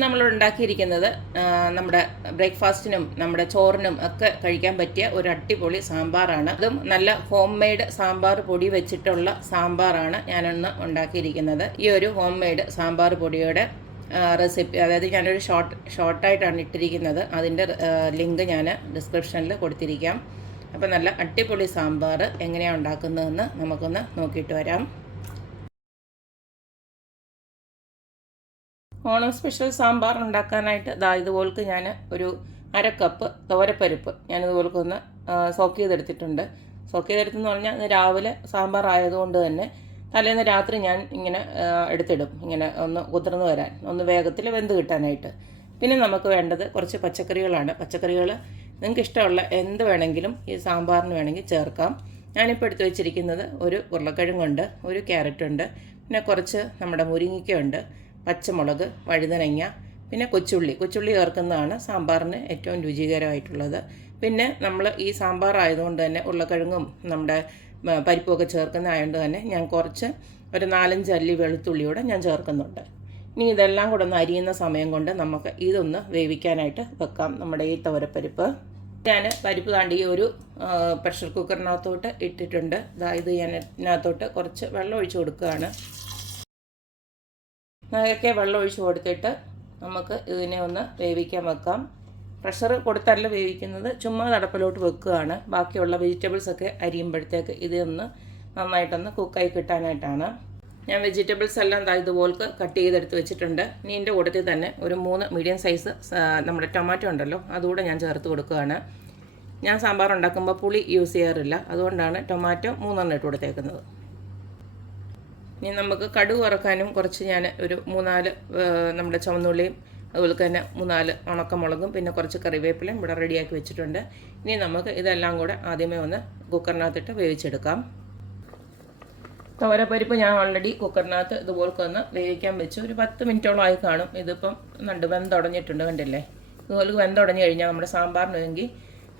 നമ്മൾ ഉണ്ടാക്കിയിരിക്കുന്നത് നമ്മുടെ ബ്രേക്ക്ഫാസ്റ്റിനും നമ്മുടെ ചോറിനും ഒക്കെ കഴിക്കാൻ പറ്റിയ ഒരു അടിപൊളി സാമ്പാറാണ്. അതും നല്ല ഹോം മെയ്ഡ് സാമ്പാർ പൊടി വെച്ചിട്ടുള്ള സാമ്പാറാണ് ഞാനിന്ന് ഉണ്ടാക്കിയിരിക്കുന്നത്. ഈ ഒരു ഹോം മെയ്ഡ് സാമ്പാർ പൊടിയുടെ റെസിപ്പി, അതായത് ഞാനൊരു ഷോർട്ടായിട്ടാണ് ഇട്ടിരിക്കുന്നത്. അതിൻ്റെ ലിങ്ക് ഞാൻ ഡിസ്ക്രിപ്ഷനിൽ കൊടുത്തിരിക്കാം. അപ്പോൾ നല്ല അടിപൊളി സാമ്പാർ എങ്ങനെയാണ് ഉണ്ടാക്കുന്നതെന്ന് നമുക്കൊന്ന് നോക്കിയിട്ട് വരാം. ഓണം സ്പെഷ്യൽ സാമ്പാർ ഉണ്ടാക്കാനായിട്ട് ഇതുപോലക്ക് ഞാൻ ഒരു 1/2 കപ്പ് തുവരപ്പരിപ്പ് ഞാനിതുപോലക്ക് ഒന്ന് സോക്ക് ചെയ്തെടുത്തിട്ടുണ്ട്. സോക്ക് ചെയ്തെടുത്തെന്ന് പറഞ്ഞാൽ രാവിലെ സാമ്പാർ ആയതുകൊണ്ട് തന്നെ തലേന്ന് രാത്രി ഞാൻ ഇങ്ങനെ എടുത്തിടും, ഇങ്ങനെ ഒന്ന് കുതിർന്ന് വരാൻ, ഒന്ന് വേഗത്തിൽ വെന്ത് കിട്ടാനായിട്ട്. പിന്നെ നമുക്ക് വേണ്ടത് കുറച്ച് പച്ചക്കറികളാണ്. പച്ചക്കറികൾ നിങ്ങൾക്ക് ഇഷ്ടമുള്ള എന്ത് വേണമെങ്കിലും ഈ സാമ്പാറിന് വേണമെങ്കിൽ ചേർക്കാം. ഞാനിപ്പോൾ എടുത്ത് വെച്ചിരിക്കുന്നത് ഒരു ഉരുളക്കിഴങ്ങുണ്ട്, ഒരു ക്യാരറ്റുണ്ട്, പിന്നെ കുറച്ച് നമ്മുടെ മുരിങ്ങയ്ക്കയുണ്ട്, പച്ചമുളക്, വഴുതനങ്ങ, പിന്നെ കൊച്ചുള്ളി ചേർക്കുന്നതാണ് സാമ്പാറിന് ഏറ്റവും രുചികരമായിട്ടുള്ളത്. പിന്നെ നമ്മൾ ഈ സാമ്പാർ ആയതുകൊണ്ട് തന്നെ ഉരുളക്കിഴങ്ങും നമ്മുടെ പരിപ്പൊക്കെ ചേർക്കുന്നതായതുകൊണ്ട് തന്നെ ഞാൻ കുറച്ച് ഒരു 4-5 അല്ലി വെളുത്തുള്ളിയോടെ ഞാൻ ചേർക്കുന്നുണ്ട്. ഇനി ഇതെല്ലാം കൂടെ ഒന്ന് അരിയുന്ന സമയം കൊണ്ട് നമുക്ക് ഇതൊന്ന് വേവിക്കാനായിട്ട് വെക്കാം. നമ്മുടെ ഈ തുവരപ്പരിപ്പ് ഞാൻ പരിപ്പ് താണ്ടി ഒരു പ്രഷർ കുക്കറിനകത്തോട്ട് ഇട്ടിട്ടുണ്ട്. ഇത് ഞാൻ ഇതിനകത്തോട്ട് കുറച്ച് വെള്ളം ഒഴിച്ച് കൊടുക്കുകയാണ്. നിറയെ വെള്ളം ഒഴിച്ച് കൊടുത്തിട്ട് നമുക്ക് ഇതിനെ ഒന്ന് വേവിക്കാൻ വെക്കാം. പ്രഷർ കൊടുത്തല്ല വേവിക്കുന്നത്, ചുമ്മാ തടപ്പിലോട്ട് വെക്കുകയാണ്. ബാക്കിയുള്ള വെജിറ്റബിൾസൊക്കെ അരിയുമ്പോഴത്തേക്ക് ഇതൊന്ന് നന്നായിട്ടൊന്ന് കുക്കായി കിട്ടാനായിട്ടാണ്. ഞാൻ വെജിറ്റബിൾസ് എല്ലാം ഇതുപോലെ കട്ട് ചെയ്തെടുത്ത് വെച്ചിട്ടുണ്ട്. ഇനി എൻ്റെ കൂട്ടത്തിൽ തന്നെ ഒരു 3 മീഡിയം സൈസ് നമ്മുടെ ടൊമാറ്റോ ഉണ്ടല്ലോ, അതുകൂടെ ഞാൻ ചേർത്ത് കൊടുക്കുകയാണ്. ഞാൻ സാമ്പാർ ഉണ്ടാക്കുമ്പോൾ പുളി യൂസ് ചെയ്യാറില്ല, അതുകൊണ്ടാണ് ടൊമാറ്റോ 3 ഇട്ട് കൊടുത്തേക്കുന്നത്. ഇനി നമുക്ക് കടുക് വറക്കാനും കുറച്ച് ഞാൻ ഒരു 3-4 നമ്മുടെ ചുവന്നുള്ളിയും അതുപോലെ തന്നെ 3-4 ഉണക്കമുളകും പിന്നെ കുറച്ച് കറിവേപ്പിലയും ഇവിടെ റെഡിയാക്കി വെച്ചിട്ടുണ്ട്. ഇനി നമുക്ക് ഇതെല്ലാം കൂടെ ആദ്യമേ ഒന്ന് കുക്കറിനകത്തിട്ട് വേവിച്ചെടുക്കാം. തുവരപ്പരിപ്പ് ഞാൻ ഓൾറെഡി കുക്കറിനകത്ത് ഇതുപോലൊക്കെ ഒന്ന് വേവിക്കാൻ വെച്ചു. ഒരു 10 മിനിറ്റോളം ആയി കാണും. ഇതിപ്പം വെന്തുടഞ്ഞിട്ടുണ്ട്, കണ്ടില്ലേ? ഇതുപോലെ വെന്തുടഞ്ഞു കഴിഞ്ഞാൽ നമ്മുടെ സാമ്പാറിനെങ്കിൽ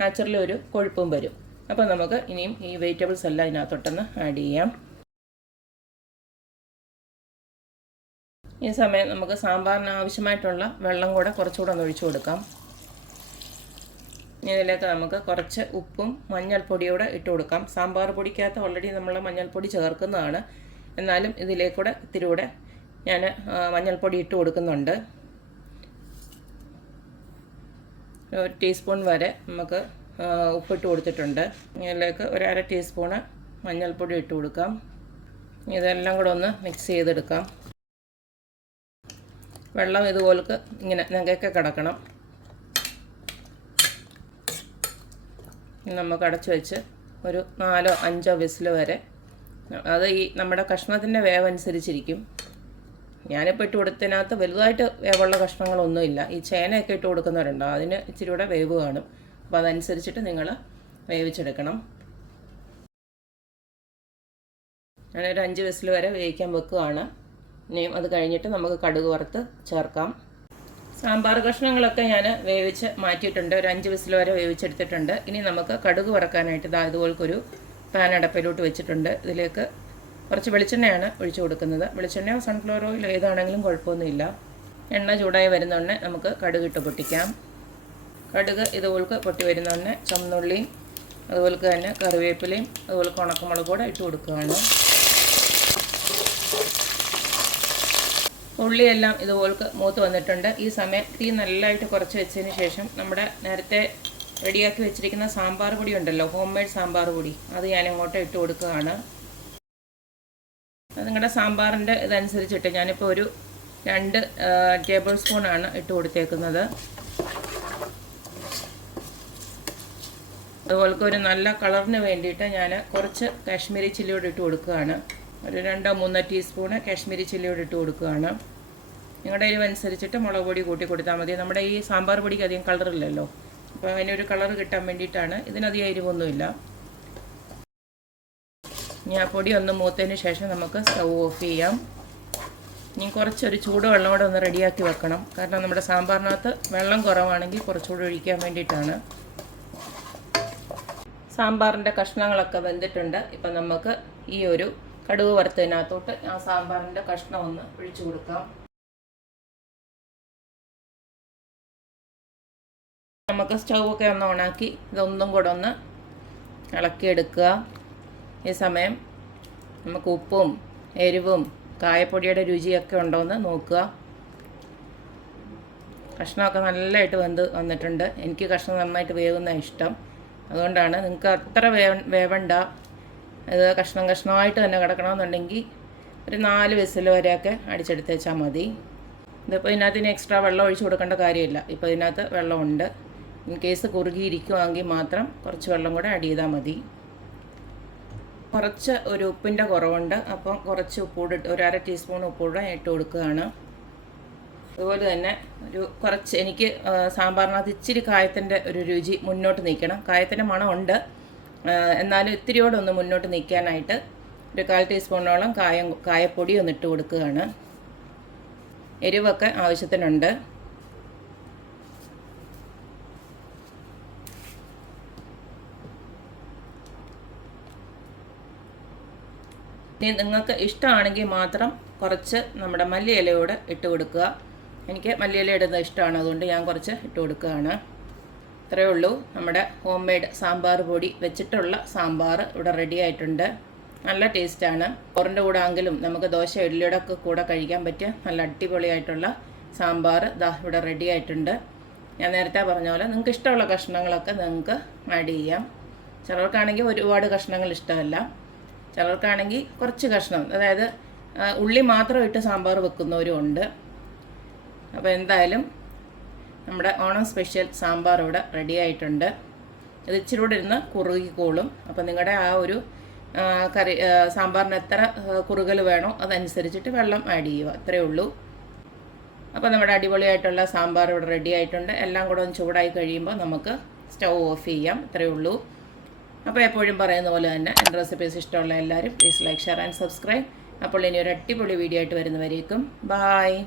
നാച്ചുറലി ഒരു കൊഴുപ്പും വരും. അപ്പോൾ നമുക്ക് ഇനിയും ഈ വെജിറ്റബിൾസ് എല്ലാം ഇതിനകത്തോട്ടൊന്ന് ആഡ് ചെയ്യാം. ഈ സമയം നമുക്ക് സാമ്പാറിന് ആവശ്യമായിട്ടുള്ള വെള്ളം കൂടെ കുറച്ചുകൂടെ ഒന്ന് ഒഴിച്ചു കൊടുക്കാം. ഇതിലേക്ക് നമുക്ക് കുറച്ച് ഉപ്പും മഞ്ഞൾപ്പൊടിയോടെ ഇട്ട് കൊടുക്കാം. സാമ്പാർ പൊടിക്കകത്ത് ഓൾറെഡി നമ്മൾ മഞ്ഞൾപ്പൊടി ചേർക്കുന്നതാണ്, എന്നാലും ഇതിലേക്കൂടെ ഇത്തിരി കൂടെ ഞാൻ മഞ്ഞൾപ്പൊടി ഇട്ട് കൊടുക്കുന്നുണ്ട്. 1 ടീസ്പൂൺ വരെ നമുക്ക് ഉപ്പിട്ട് കൊടുത്തിട്ടുണ്ട്. ഇതിലേക്ക് ഒരു 1/2 ടീസ്പൂണ് മഞ്ഞൾപ്പൊടി ഇട്ട് കൊടുക്കാം. ഇതെല്ലാം കൂടെ ഒന്ന് മിക്സ് ചെയ്തെടുക്കാം. വെള്ളം ഇതുപോലക്ക് ഇങ്ങനെ നികയൊക്കെ കിടക്കണം. നമുക്ക് അടച്ചു വെച്ച് ഒരു 4-5 വിസിൽ വരെ, അത് ഈ നമ്മുടെ കഷ്ണത്തിൻ്റെ വേവ് അനുസരിച്ചിരിക്കും. ഞാനിപ്പോൾ ഇട്ട് കൊടുത്തതിനകത്ത് വലുതായിട്ട് വേവുള്ള കഷ്ണങ്ങളൊന്നുമില്ല. ഈ ചേനയൊക്കെ ഇട്ട് കൊടുക്കുന്നവരുണ്ടോ, അതിന് ഇച്ചിരി കൂടെ വേവ് കാണും. അപ്പോൾ അതനുസരിച്ചിട്ട് നിങ്ങൾ വേവിച്ചെടുക്കണം. ഞാനൊരു 5 വിസിൽ വരെ വേവിക്കാൻ വെക്കുകയാണ്. ഇനിയും അത് കഴിഞ്ഞിട്ട് നമുക്ക് കടുക് വറുത്ത് ചേർക്കാം. സാമ്പാർ കഷ്ണങ്ങളൊക്കെ ഞാൻ വേവിച്ച് മാറ്റിയിട്ടുണ്ട്. ഒരു 5 വിസിൽ വരെ വേവിച്ചെടുത്തിട്ടുണ്ട്. ഇനി നമുക്ക് കടുക് വറക്കാനായിട്ട് ഇതുപോലൊരു പാൻ അടപ്പിലോട്ട് വെച്ചിട്ടുണ്ട്. ഇതിലേക്ക് കുറച്ച് വെളിച്ചെണ്ണയാണ് ഒഴിച്ചു കൊടുക്കുന്നത്. വെളിച്ചെണ്ണയോ സൺഫ്ലവർ ഓയിൽ ഏതാണെങ്കിലും കുഴപ്പമൊന്നുമില്ല. എണ്ണ ചൂടായി വരുന്നോടനെ നമുക്ക് കടുക് ഇട്ട് പൊട്ടിക്കാം. കടുക് ഇതുപോലക്ക് പൊട്ടി വരുന്നോടനെ ചുവന്നുള്ളിയും അതുപോലെ തന്നെ കറിവേപ്പിലയും അതുപോലെ ഉണക്കമുളക് കൂടെ ഇട്ട് കൊടുക്കുകയാണ്. ഉള്ളിയെല്ലാം ഇതുപോലക്ക് മൂത്ത് വന്നിട്ടുണ്ട്. ഈ സമയം തീ നല്ലതായിട്ട് കുറച്ച് വെച്ചതിന് ശേഷം നമ്മുടെ നേരത്തെ റെഡിയാക്കി വെച്ചിരിക്കുന്ന സാമ്പാർ പൊടി ഉണ്ടല്ലോ, ഹോം മെയ്ഡ് സാമ്പാർ പൊടി, അത് ഞാൻ അങ്ങോട്ട് ഇട്ട് കൊടുക്കുകയാണ്. അത് നിങ്ങളുടെ സാമ്പാറിൻ്റെ ഇതനുസരിച്ചിട്ട് ഞാനിപ്പോൾ ഒരു 2 ടേബിൾ സ്പൂണാണ് ഇട്ട് കൊടുത്തേക്കുന്നത്. അതുപോലൊക്കെ ഒരു നല്ല കളറിന് വേണ്ടിയിട്ട് ഞാൻ കുറച്ച് കാശ്മീരി ചില്ലിയോട് ഇട്ട് കൊടുക്കുകയാണ്. ഒരു 2-3 ടീസ്പൂണ് കാശ്മീരി ചില്ലിയോട് ഇട്ട് കൊടുക്കുകയാണ്. നിങ്ങളുടെ എരിവനുസരിച്ചിട്ട് മുളക് പൊടി കൂട്ടി കൊടുത്താൽ മതി. നമ്മുടെ ഈ സാമ്പാർ പൊടിക്ക് അധികം കളറില്ലല്ലോ, അപ്പോൾ അതിനൊരു കളർ കിട്ടാൻ വേണ്ടിയിട്ടാണ്. ഇതിനധികം എരിവൊന്നുമില്ല. ഇനി ആ പൊടി ഒന്ന് മൂത്തതിന് ശേഷം നമുക്ക് സ്റ്റൗ ഓഫ് ചെയ്യാം. ഇനി കുറച്ചൊരു ചൂടുവെള്ളം കൂടെ ഒന്ന് റെഡിയാക്കി വെക്കണം. കാരണം നമ്മുടെ സാമ്പാറിനകത്ത് വെള്ളം കുറവാണെങ്കിൽ കുറച്ചുകൂടി ഒഴിക്കാൻ വേണ്ടിയിട്ടാണ്. സാമ്പാറിൻ്റെ കഷ്ണങ്ങളൊക്കെ വെന്തിട്ടുണ്ട്. ഇപ്പം നമുക്ക് ഈ ഒരു കടുക് വറുത്തതിനകത്തോട്ട് ആ സാമ്പാറിൻ്റെ കഷ്ണം ഒന്ന് ഒഴിച്ചു കൊടുക്കാം. നമുക്ക് സ്റ്റൗവൊക്കെ ഒന്ന് ഓണാക്കി ഇതൊന്നും കൂടെ ഒന്ന് ഇളക്കിയെടുക്കുക. ഈ സമയം നമുക്ക് ഉപ്പും എരിവും കായപ്പൊടിയുടെ രുചിയൊക്കെ ഉണ്ടോയെന്ന് നോക്കുക. കഷ്ണമൊക്കെ നല്ലതായിട്ട് വെന്ത് വന്നിട്ടുണ്ട്. എനിക്ക് കഷ്ണം നന്നായിട്ട് വേവുന്ന ഇഷ്ടം, അതുകൊണ്ടാണ്. നിങ്ങൾക്ക് അത്ര വേവണ്ട, ഇത് കഷ്ണമായിട്ട് തന്നെ കിടക്കണമെന്നുണ്ടെങ്കിൽ ഒരു 4 വിസിൽ വരെയൊക്കെ അടിച്ചെടുത്ത് വെച്ചാൽ മതി. ഇതിപ്പോൾ ഇതിനകത്ത് ഇനി എക്സ്ട്രാ വെള്ളം ഒഴിച്ച് കൊടുക്കേണ്ട കാര്യമില്ല. ഇപ്പോൾ ഇതിനകത്ത് വെള്ളമുണ്ട്. ഇൻ കേസ് കുറുകിയിരിക്കുവാണെങ്കിൽ മാത്രം കുറച്ച് വെള്ളം കൂടെ ആഡ് ചെയ്താൽ മതി. കുറച്ച് ഒരു ഉപ്പിൻ്റെ കുറവുണ്ട്, അപ്പം കുറച്ച് ഉപ്പൂടെ ഒരു 1/2 ടീസ്പൂൺ ഉപ്പൂടെ ഇട്ട് കൊടുക്കുകയാണ്. അതുപോലെ തന്നെ കുറച്ച് എനിക്ക് സാമ്പാറിനകത്ത് ഇച്ചിരി കായത്തിൻ്റെ ഒരു രുചി മുന്നോട്ട് നിൽക്കണം. കായത്തിൻ്റെ മണമുണ്ട്, എന്നാലും ഇത്തിരിയോടെ ഒന്ന് മുന്നോട്ട് നിൽക്കാനായിട്ട് ഒരു 1/4 ടീസ്പൂണോളം കായപ്പൊടി ഒന്ന് ഇട്ട് കൊടുക്കുകയാണ്. എരിവൊക്കെ ആവശ്യത്തിനുണ്ട്. ഇനി നിങ്ങൾക്ക് ഇഷ്ടമാണെങ്കിൽ മാത്രം കുറച്ച് നമ്മുടെ മല്ലിയിലയോട് ഇട്ട് കൊടുക്കുക. എനിക്ക് മല്ലിയില ഇടുന്നത് ഇഷ്ടമാണ്, അതുകൊണ്ട് ഞാൻ കുറച്ച് ഇട്ട് കൊടുക്കുകയാണ്. ഇത്രയേ ഉള്ളൂ. നമ്മുടെ ഹോം മെയ്ഡ് സാമ്പാർ പൊടി വെച്ചിട്ടുള്ള സാമ്പാർ ഇവിടെ റെഡി ആയിട്ടുണ്ട്. നല്ല ടേസ്റ്റാണ്. ചോറിൻ്റെ കൂടെ ആണെങ്കിലും നമുക്ക് ദോശ ഇഡ്ഡലിയുടെ ഒക്കെ കൂടെ കഴിക്കാൻ പറ്റിയ നല്ല അടിപൊളിയായിട്ടുള്ള സാമ്പാർ ഇവിടെ റെഡി ആയിട്ടുണ്ട്. ഞാൻ നേരത്തെ പറഞ്ഞ പോലെ നിങ്ങൾക്ക് ഇഷ്ടമുള്ള കഷ്ണങ്ങളൊക്കെ നിങ്ങൾക്ക് ആഡ് ചെയ്യാം. ചിലർക്കാണെങ്കിൽ ഒരുപാട് കഷ്ണങ്ങൾ ഇഷ്ടമല്ല, ചിലർക്കാണെങ്കിൽ കുറച്ച് കഷ്ണം, അതായത് ഉള്ളി മാത്രം ഇട്ട് സാമ്പാർ വെക്കുന്നവരും ഉണ്ട്. അപ്പോൾ എന്തായാലും നമ്മുടെ ഓണം സ്പെഷ്യൽ സാമ്പാർ ഇവിടെ റെഡി ആയിട്ടുണ്ട്. ഇത് ഇച്ചിരി കൂടെ ഇരുന്ന് കുറുകിക്കോളും. അപ്പോൾ നിങ്ങളുടെ ആ ഒരു സാമ്പാറിന് എത്ര കുറുകൽ വേണോ അതനുസരിച്ചിട്ട് വെള്ളം ആഡ് ചെയ്യുക, അത്രയേ ഉള്ളൂ. അപ്പോൾ നമ്മുടെ അടിപൊളിയായിട്ടുള്ള സാമ്പാർ ഇവിടെ റെഡി ആയിട്ടുണ്ട്. എല്ലാം കൂടെ ഒന്ന് ചൂടായി കഴിയുമ്പോൾ നമുക്ക് സ്റ്റൗ ഓഫ് ചെയ്യാം, അത്രയേ ഉള്ളൂ. അപ്പോൾ എപ്പോഴും പറയുന്ന പോലെ തന്നെ എൻ്റെ റെസിപ്പീസ് ഇഷ്ടമുള്ള എല്ലാവരും please like, share and subscribe. അപ്പോൾ ഇനി ഒരു അടിപൊളി വീഡിയോ ആയിട്ട് വരുന്നവരേക്കും ബായ്.